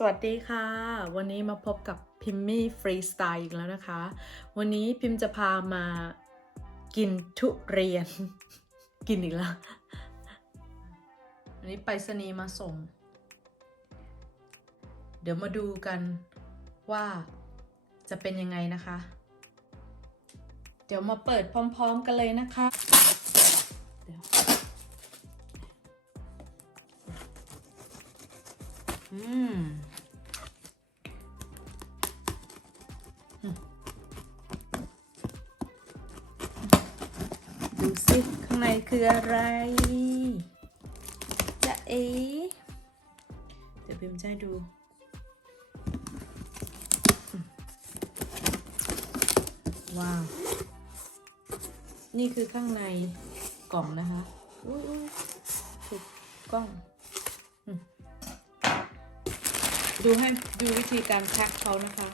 สวัสดีค่ะ วันนี้มาพบกับพิมมี่ฟรีสไตล์อีกแล้วนะคะ วันนี้พิมจะพามากินทุเรียน กินอีกแล้วอันนี้ไปรษณีมาส่ง เดี๋ยวมาดูกันว่าจะเป็นยังไงนะคะ เดี๋ยวมาเปิดพร้อมๆกันเลยนะคะอืม ดูสิข้างในคืออะไรจะเอ๋เดี๋ยวพิมพ์จะให้ดูว้าว นี่คือข้างในกล่องนะคะอุ๊ยถูกกล้อง ดูให้ดูวิธีการแพ็คเขานะคะ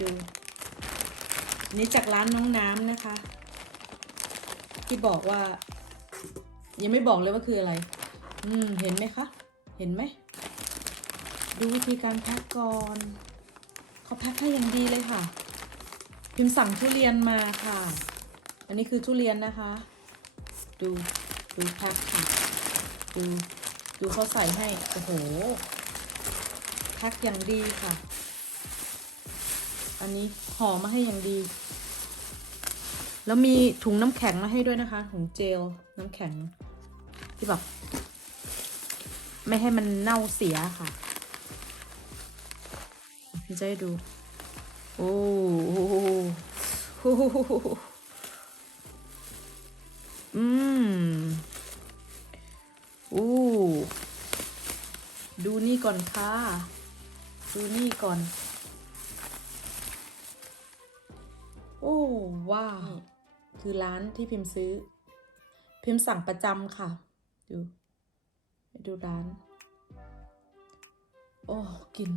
ดูนนี้จากร้านน้องน้ำนะคะ ที่บอกว่า ยังไม่บอกเลยว่าคืออะไร อืม เห็นไหมคะ เห็นไหม ดูวิธีการแพ็คก่อนเขาแพ็คให้อย่างดีเลยค่ะ พิมพ์สั่งทุเรียนมาค่ะ อันนี้คือทุเรียนนะคะ ดูดูแพ็คค่ะ ดูดูเขาใส่ให้ โอ้โหแพ็คอย่างดีค่ะ อันนี้ห่อมาให้อย่างดี แล้วมีถุงน้ำแข็งมาให้ด้วยนะคะถุงเจลน้ำแข็ง ที่แบบไม่ให้มันเน่าเสียค่ะจะให้ดู โอ้โหอืมอู้ดูนี่ก่อนค่ะ ดูนี่ก่อน โอ้ ว้าว คือร้านที่พิมพ์ซื้อ พิมพ์สั่งประจำค่ะ ดูดูร้าน โอ้กลิ่น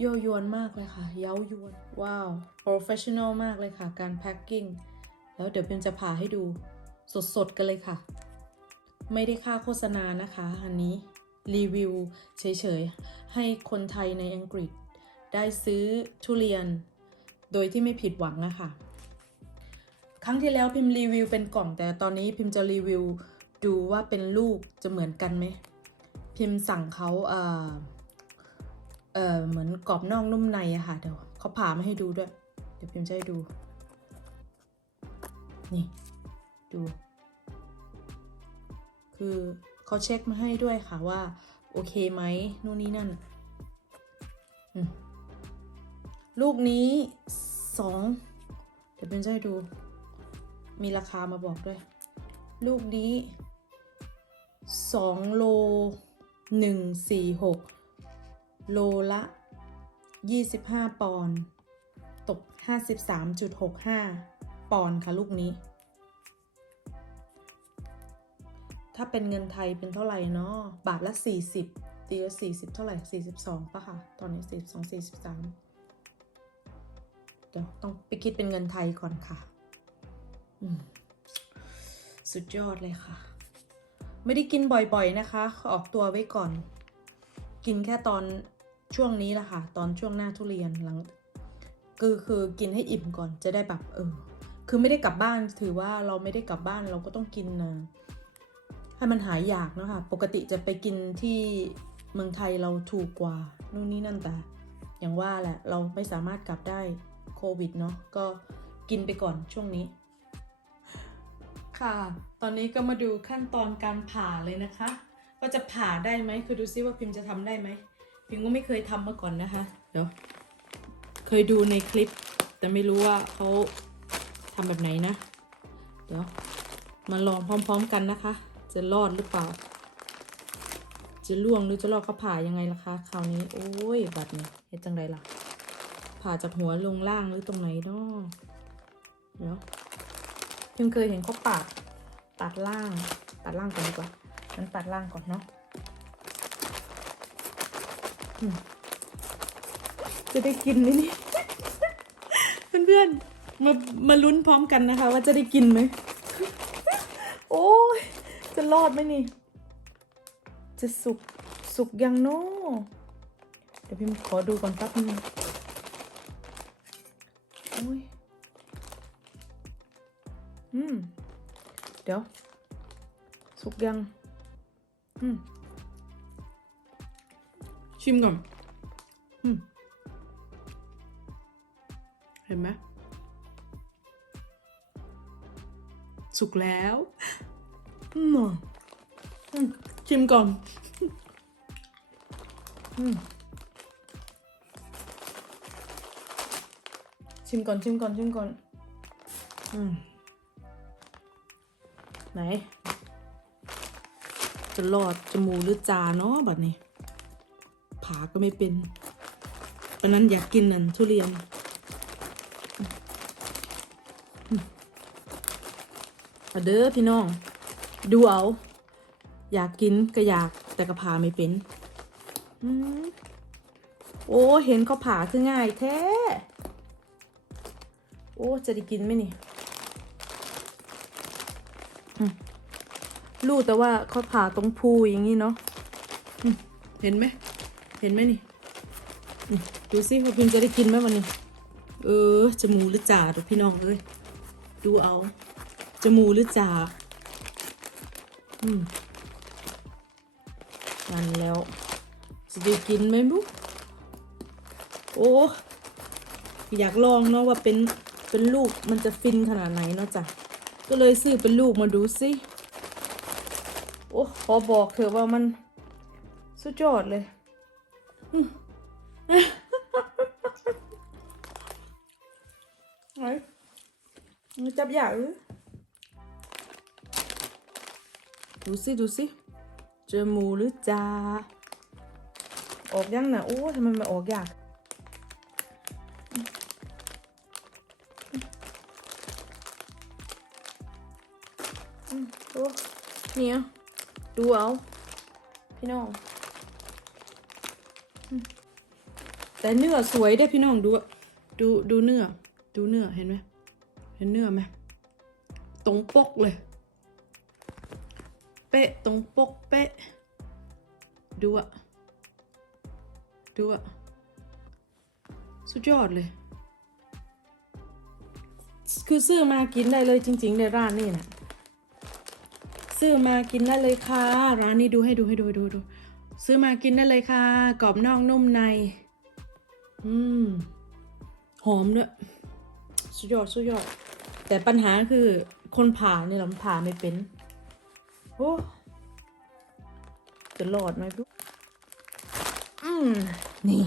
ยั่วยวนมากเลยค่ะ เย้ายวน ว้าว โปรเฟชชั่นอลมากเลยค่ะ การแพ็คกิ้ง แล้วเดี๋ยวพิมจะผ่าให้ดูสดๆ กันเลยค่ะ ไม่ได้ค่าโฆษณานะคะ อันนี้ รีวิวเฉยๆ ให้คนไทยในอังกฤษ ได้ซื้อทุเรียน โดยที่ไม่ผิดหวังนะคะ ครั้งที่แล้วพิมพ์รีวิวเป็นกล่อง แต่ตอนนี้พิมพ์จะรีวิวดูว่าเป็นลูกจะเหมือนกันไหม พิมพ์สั่งเขาเอ่อเอ่อเหมือนกรอบนอกนุ่มในอะค่ะ เดี๋ยวเขาผ่ามาให้ดูด้วย เดี๋ยวพิมพ์จะให้ดู นี่ ดู คือเขาเช็คมาให้ด้วยค่ะว่า โอเคไหมนู่นนี่นั่น ลูกนี้สองเดี๋ยวเป็นจะให้ดู มีราคามาบอกด้วย ลูกนี้สองโลหนึ่งสี่หกโลละยี่สิบห้าปอนด์ตกห้าสิบสามจุดหกห้าปอนด์ค่ะลูกนี้ ถ้าเป็นเงินไทยเป็นเท่าไหร่เนาะบาทละสี่สิบตีละสี่สิบเท่าไหร่สี่สิบสองปะค่ะ ตอนนี้สี่สิบสองสี่สิบสามเดี๋ยวต้องไปคิดเป็นเงินไทยก่อนค่ะ สุดยอดเลยค่ะ ไม่ได้กินบ่อยๆนะคะ ออกตัวไว้ก่อน กินแค่ตอนช่วงนี้แหละค่ะ ตอนช่วงหน้าทุเรียนหลังคือคือกินให้อิ่มก่อนจะได้แบบเออ คือไม่ได้กลับบ้านถือว่าเราไม่ได้กลับบ้านเราก็ต้องกินนะให้มันหายอยากนะคะปกติจะไปกินที่เมืองไทยเราถูกกว่านู่นนี่นั่นแต่อย่างว่าแหละเราไม่สามารถกลับได้โควิดเนาะก็กินไปก่อนช่วงนี้ ค่ะ ตอนนี้ก็มาดูขั้นตอนการผ่าเลยนะคะว่าจะผ่าได้ไหมคือดูซิว่าพิมจะทำได้ไหมพิมก็ไม่เคยทำมาก่อนนะคะ เดี๋ยว เคยดูในคลิป แต่ไม่รู้ว่าเขาทำแบบไหนนะ เดี๋ยวมาลองพร้อม ๆ กันนะคะ จะรอดหรือเปล่า จะล่วงหรือจะรอดเขาผ่ายังไงล่ะคะคราวนี้โอ้ยบัดนี้เฮ็ดจังไดล่ะ ผ่าจากหัวลงล่างหรือตรงไหนเนาะเดี๋ยว พิมเคยเห็นเขาปาดตัดล่าง ตัดล่างก่อนดีกว่างั้นตัดล่างก่อนเนาะจะได้กินไหมนี่เพื่อนๆมามาลุ้นพร้อมกันนะคะ ว่าจะได้กินไหมโอ้ยจะรอดไหมนี่ จะสุกสุกยังเนาะดี๋ยวพิมขอดูก่อนแป๊บนึงอุ้ย อืม เดี๋ยว สุกยัง อืม ชิมก่อน อืม เห็นไหมสุกแล้ว อืมอืมชิมก่อน อืมชิมก่อนชิมก่อนชิมก่อน อืม ไหน จะรอดจมูกหรือจาเนาะบัดนี้ ผาก็ไม่เป็นตอนนั้นอยากกินนั่นทุเรียนอเด้อพี่น้อง ดูเอา อยากกินก็อยากแต่ก็ผ่าไม่เป็นอโอ้ เห็นเขาผ่าคือง่ายแท้ โอ้ จะได้กินไหมนี่ รู้แต่ว่าเขาผ่าตรงพูอย่างนี้เนาะอืมเห็นไหม เห็นไหมนี่อืมดูสิว่าพิมจะได้กินไหมวันนี้ เออ จมูกหรือจ่าดูพี่น้องเอ้ยดูเอา จมูกหรือจ่าอืมนั่นแล้วจะได้กินไหมบุ๊โอ้อยากลองเนาะว่าเป็นเป็นลูกมันจะฟินขนาดไหนเนาะจ้ะก็เลยซื้อเป็นลูกมาดูสิ โอ้ขอบอกเถอะว่ามันสุดยอดเลยอืมไหนมันจับอยากหรือดูสิดูสิเจอหมูหรือจาออกยังนะโอ้ทำไมมันออกยากอืมโอ้เนี่ย ดูเอา พี่น้อง แต่เนื้อสวยได้พี่น้องดู ดูดูเนื้อ ดูเนื้อเห็นไหมเห็นเนื้อไหมตรงปกเลย เป๊ะตรงปกเป๊ะ ดูอะดูอะสุดยอดเลย คือซื้อมากินได้เลยจริง ๆ ในร้านนี่นะ ซื้อมากินได้เลยค่ะ ร้านนี้ดูให้ดูให้ดูดูดู ซื้อมากินได้เลยค่ะ กรอบนอกนุ่มใน อืม หอมด้วย สุดยอดสุดยอด แต่ปัญหาคือคนผ่าเนี่ยเราผ่าไม่เป็น โอ้ จะรอดไหมปุ๊อืม นี่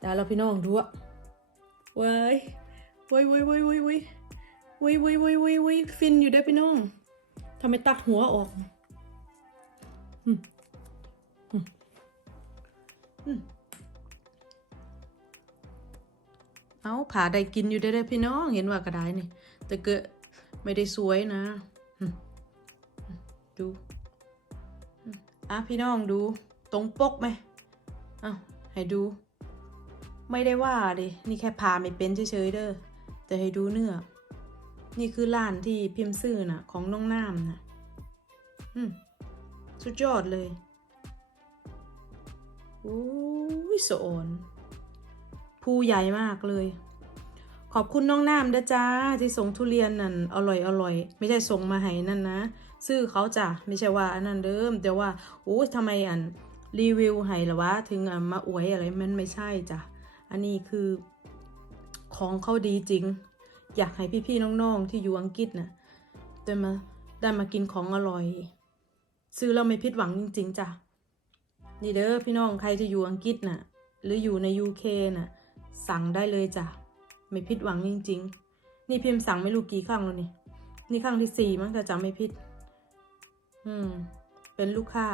ได้แล้วพี่น้องดูอะเว้ยเว้ยเว้ยเว้ยเว้ยเว้ยเว้ยเว้ยเว้ยเว้ยเว้ยฟินอยู่ได้พี่น้อง ทำไมตัดหัวออกอืมอืมอืมเอาผ่าได้กินอยู่ได้พี่น้องเห็นว่ากระไดนี่ แต่เกิไม่ได้สวยนะ ดู อะพี่น้องดู ตรงปกไหมอ้าวให้ดู ไม่ได้ว่าดินี่แค่พาไม่เป็นเฉยๆเด้อแต่ให้ดูเนื้อ นี่คือร้านที่พิมพ์ซื้อน่ะ ของน้องน้ำน่ะอืมสุดยอดเลยโอ้ยสอนภูใหญ่มากเลย ขอบคุณน้องน้ำด้จ้าที่ส่งทุเรียนนั่นอร่อยอร่อย ไม่ใช่ส่งมาให้นั่นนะ ซื้อเขาจ้ะไม่ใช่ว่าอันนั้นเดิมแต่ว่าโอ้ยทำไมอันรีวิวให้ละวะถึงมาอวยอะไรมันไม่ใช่จ้ะอันนี้คือของเขาดีจริง อยากให้พี่ๆน้องๆที่อยู่อังกฤษนะได้มาได้มากินของอร่อย ซื้อแล้วไม่ผิดหวังจริงๆจ้ะนี่เด้อพี่น้องใครจะอยู่อังกฤษน่ะ หรืออยู่ใน UK น่ะ สั่งได้เลยจ้ะไม่ผิดหวังจริง ๆ นี่พิมพ์สั่งไม่รู้กี่ครั้งแล้วนี่นี่ครั้งที่สี่มั้งถ้าจำไม่ผิด อืม เป็นลูกค้า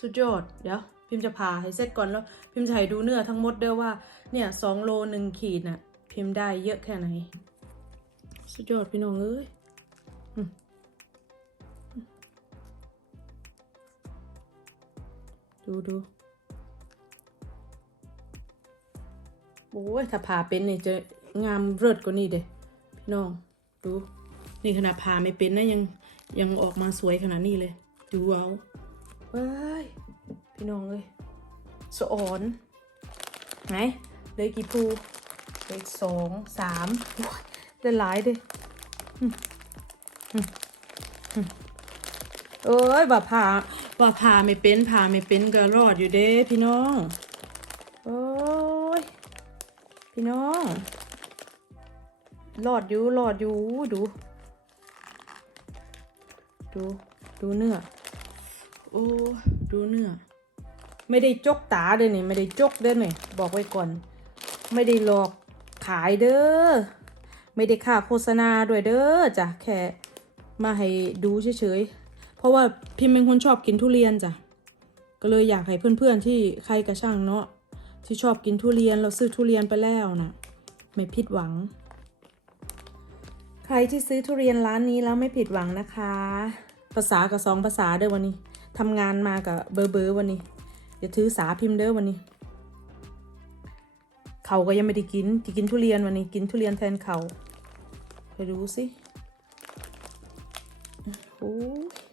สุดยอด เดี๋ยว พิมพ์จะผ่าให้เสร็จก่อนแล้ว พิมพ์จะให้ดูเนื้อทั้งหมดเด้อว่า เนี่ยสองโลหนึ่งขีดน่ะ พิมพ์ได้เยอะแค่ไหน สุดยอดพี่น้องเอ้ยดูดูโอ้ยถ้าผ่าเป็นเนี่ยจะงามเลิศกว่านี้เด้พี่น้อง ดู นี่ขนาดผ่าไม่เป็นนะยังยังออกมาสวยขนาดนี้เลย ดูเอาเว้ยพี่น้องเลยสอนไหนเลยกี่ภู เหลยสองสามโอ้ยได้หลายเด้อืมอืมอืมเอ้ยว่าพาว่าพาไม่เป็นพาไม่เป็นก็รอดอยู่เด้พี่น้องโอ้ยพี่น้องรอดอยู่รอดอยู่ดู ดู ดูเนื้อโอ้ดูเนื้อไม่ได้จกตาเด้อนี่ไม่ได้จกเด้อนี่บอกไว้ก่อน ไม่ได้หลอก ขายเด้อ ไม่ได้ค่าโฆษณาด้วยเด้อจ้ะ แค่มาให้ดูเฉยๆ เพราะว่าพิมเป็นคนชอบกินทุเรียนจ้ะ ก็เลยอยากให้เพื่อนๆที่ใครกระช่างเนาะที่ชอบกินทุเรียนเราซื้อทุเรียนไปแล้วนะไม่ผิดหวัง ใครที่ซื้อทุเรียนร้านนี้แล้วไม่ผิดหวังนะคะ ภาษากับสองภาษาเด้อวันนี้ทำงานมากับเบอร์เบอร์วันนี้อย่าถือสาพิมพ์เด้อวันนี้ เขาก็ยังไม่ได้กินจะกินทุเรียนวันนี้กินทุเรียนแทนเขาไปดูสิโอ้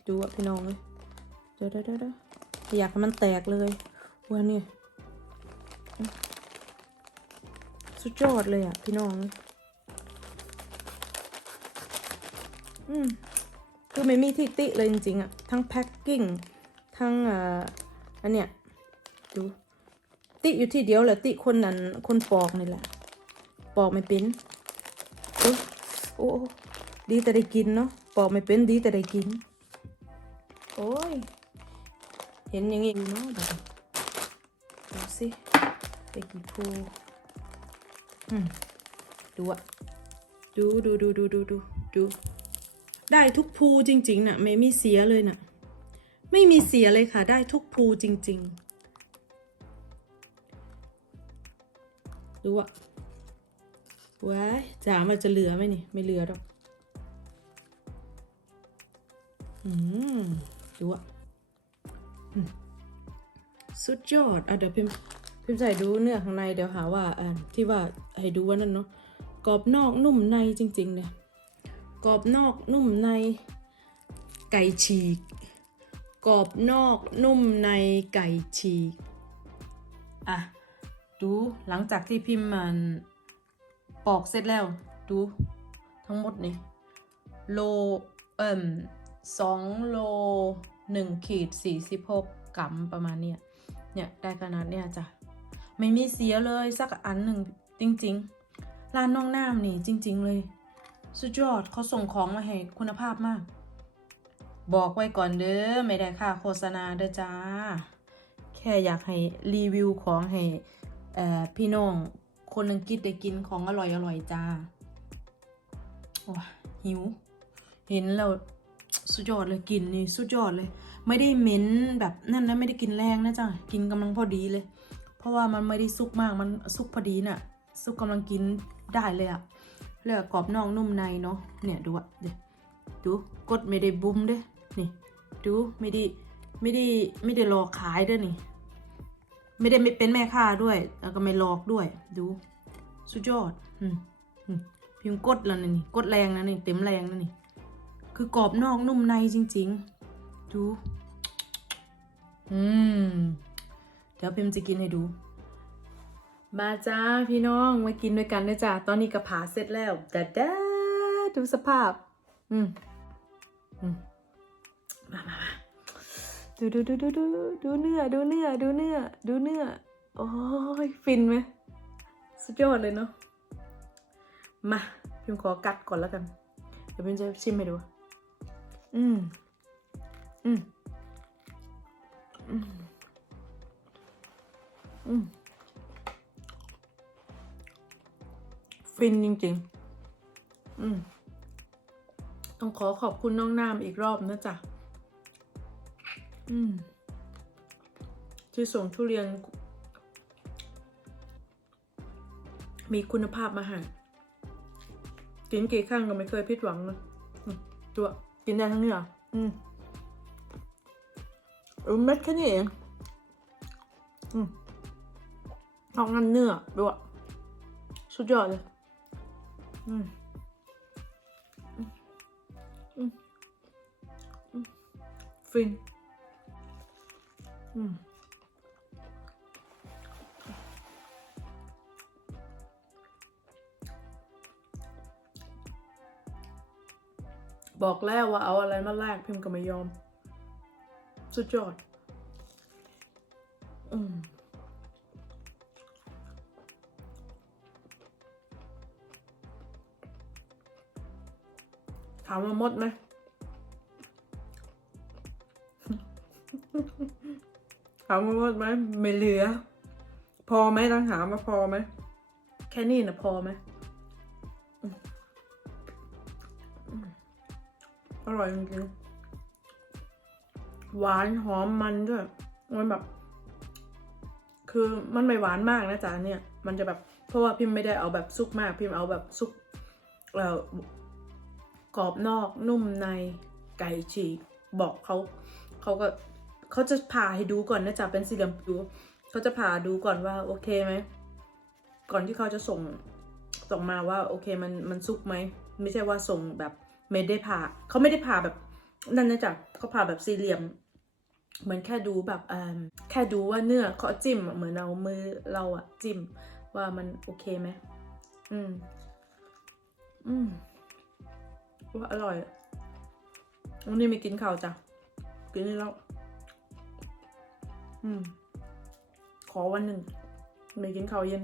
ดูอะพี่น้องเลยเดี๋ยวเดี๋ยวเดี๋ยวอยากให้มันแตกเลยวันนี้สุดยอดเลยอะพี่น้องอืมคือไม่มีที่ติเลยจริงๆอะทั้งแพ็คกิ้งทั้งอ่ออันเนี้ยดู ติอยู่ที่เดียวแหละติคนนั้นคนปอกนี่แหละปอกไม่เป็นโอ้โอ้ดีแต่ได้กินเนาะปอกไม่เป็นดีแต่ได้กิน โอ้ย เห็นอย่างงี้ดูเนาะดูสิไปกี่ภูอืมดูอะดูดูดูดูดูดูดูได้ทุกภูจริงๆน่ะไม่มีเสียเลยน่ะ ไม่มีเสียเลยค่ะ ได้ทุกภูจริง ๆ ดูอะว้ายจ๋ามันจะเหลือไหมนี่ไม่เหลือหรอกอืมดูอะสุดยอดอะเดี๋ยวพิมพิมใส่ดูเนื้อข้างในเดี๋ยวหาว่าอ่าที่ว่าให้ดูว่านั่นเนาะกรอบนอกนุ่มในจริงๆเลยกรอบนอกนุ่มในไก่ฉีกกรอบนอกนุ่มในไก่ฉีกอะ ดูหลังจากที่พิมพ์มันปอกเสร็จแล้ว ดู ทั้งหมดนี่โลเอิ่มสองโลหนึ่งขีดสี่สิบหกกรัมประมาณเนี้ยเนี่ย ได้ขนาดเนี้ยจ้ะ ไม่มีเสียเลยสักอันหนึ่งจริง ๆ ร้านน้องน้ำนี่จริง ๆ เลย สุดยอดเขาส่งของมาให้คุณภาพมาก บอกไว้ก่อนเด้อไม่ได้ค่าโฆษณาเด้อจ้า แค่อยากให้รีวิวของให้ พี่น้องคนอังกฤษได้กินของอร่อยอร่อยๆจ้าโอ้หิว เห็นแล้วสุดยอดเลยกินนี่สุดยอดเลย ไม่ได้เหม็นแบบนั่นนะไม่ได้กินแรงนะจ้ะกินกำลังพอดีเลย เพราะว่ามันไม่ได้สุกมากมันสุกพอดีน่ะ สุกกำลังกินได้เลยอะแล้วก็กรอบนอกนุ่มในเนาะเนี่ยดูอะเดี๋ยวดูกดไม่ได้บุ้มเด้นี่ดูไม่ได้ไม่ได้ไม่ได้หลอขายเด้อนี่ ไม่ได้ไม่เป็นแม่ค้าด้วย แล้วก็ไม่หลอกด้วย ดูสุดยอดพิมพ์กดแล้วนี่กดแรงนะนี่เต็มแรงนะนี่ คือกรอบนอกนุ่มในจริง ๆ ดู อืม เดี๋ยวพิมพ์จะกินให้ดู มาจ้าพี่น้องมากินด้วยกันนะจ้าตอนนี้กระผาเสร็จแล้วแต่ดาดูสภาพ อืมอืมมามามา ดูดูดูดูดูดูเนื้อดูเนื้อดูเนื้อดูเนื้อโอ้ยฟินไหมสุดยอดเลยเนาะมาพิมขอกัดก่อนแล้วกัน เดี๋ยวพิมจะชิมให้ดู อืมอืมอืมอืมฟินจริงๆ อืมต้องขอขอบคุณน้องน้ำอีกรอบนะจ๊ะ อืม ที่ส่งทุเรียน มีคุณภาพมาให้กินกี่ครั้งก็ไม่เคยผิดหวังเลยตัวกินได้ทั้งเนื้ออืมรู้เม็ดแค่นี้เองอืมทองนั้นเนื้อด้วยสุดยอดเลย อืมฟิน บอกแล้วว่าเอาอะไรมาแลกพิมก็ไม่ยอม สุดยอดอถามว่ามดไหม ถามว่าหมดไหมไม่เหลือ พอไหมต้องถามว่าพอไหมแค่นี้นะพอไหมอร่อยจริงๆหวานหอมมันด้วยมันแบบ คือมันไม่หวานมากนะจ๊ะเนี่ย มันจะแบบเพราะว่าพิมไม่ได้เอาแบบซุกมาก พิมเอาแบบซุกเอ่อกรอบนอกนุ่มในไก่ฉีกบอกเขาเขาก็ เขาจะผ่าให้ดูก่อนนะจ๊ะเป็นสี่เหลี่ยมดูเขาจะผ่าดูก่อนว่าโอเคไหมก่อนที่เขาจะส่งส่งมาว่าโอเคมันมันซุกไหมไม่ใช่ว่าส่งแบบไม่ได้ผ่าเขาไม่ได้ผ่าแบบนั่นนะจ๊ะเขาผ่าแบบสี่เหลี่ยมเหมือนแค่ดูแบบอ่าแค่ดูว่าเนื้อเขาจิ้มเหมือนเอามือเราอะจิ้มว่ามันโอเคไหมอืม อืมว่าอร่อยวันนี้ไม่กินข้าวจ้ะ กินนี่แล้ว อืม ขอวันหนึ่งไม่กินข้าวเย็น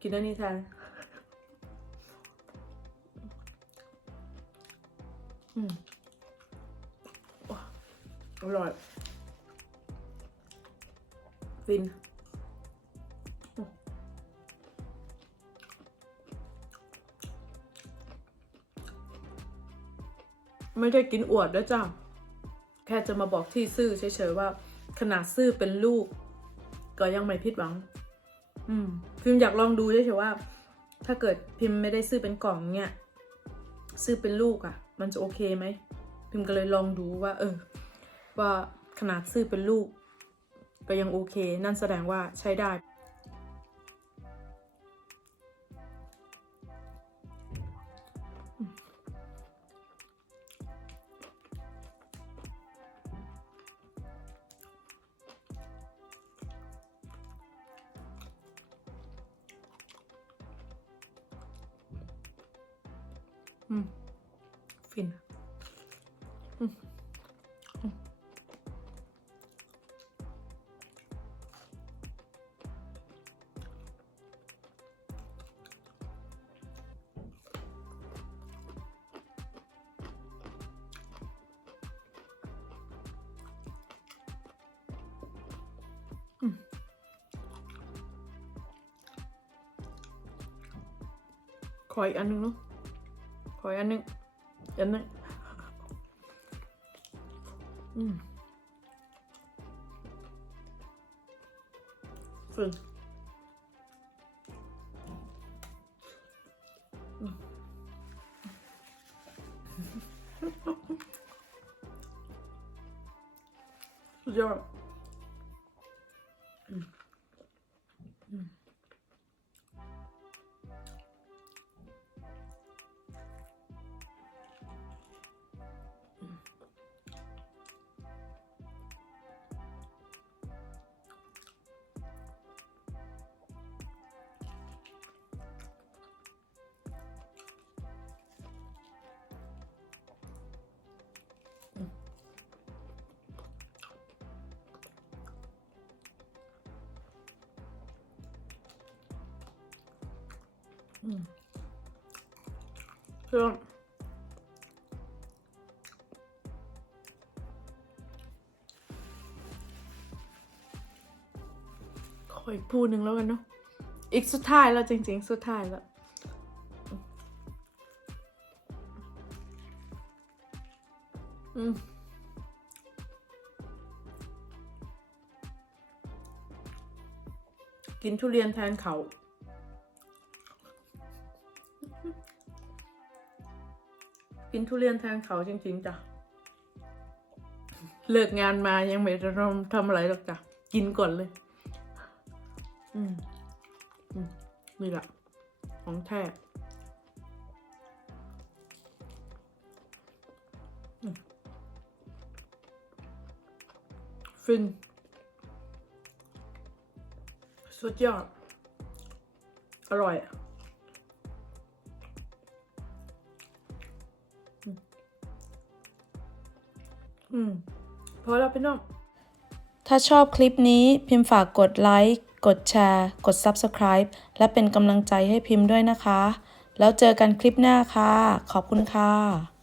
กินอันนี้แทนอืมอร่อยฟินไม่ได้กินอวดด้วยจ้ะ แค่จะมาบอกที่ซื่อเฉยๆว่า ขนาดซื่อเป็นลูก ก็ยังไม่ผิดหวัง อืม พิมพ์อยากลองดูเฉยๆว่า ถ้าเกิดพิมพ์ไม่ได้ซื้อเป็นกล่องเนี่ยซื้อเป็นลูกอะ่ะ มันจะโอเคไหม พิมพ์ก็เลยลองดูว่า เออ ว่าขนาดซื้อเป็นลูก ก็ยังโอเค นั่นแสดงว่าใช้ได้ ขออีกอันหนึงเนาะขออีกอันหนึงอันหนึงอืมฟิน คือขออีกพูดหนึ่งแล้วกันเนาะ อีกสุดท้ายแล้วจริง ๆ สุดท้ายแล้วอืมกินทุเรียนแทนเขา กินทุเรียนแทนเขาจริง ๆจ้ะ เลิกงานมายังไม่ได้ทำทำอะไรหรอกจ้ะ กินก่อนเลย อืมอืมนี่แหละ ของแท้อืมฟิน สุดยอด อร่อย อืมพอแล้วพี่น้อง ถ้าชอบคลิปนี้พิมพ์ฝากกดไลค์ กดแชร์ กด Subscribe และเป็นกำลังใจให้พิมพ์ด้วยนะคะ แล้วเจอกันคลิปหน้าค่ะ ขอบคุณค่ะ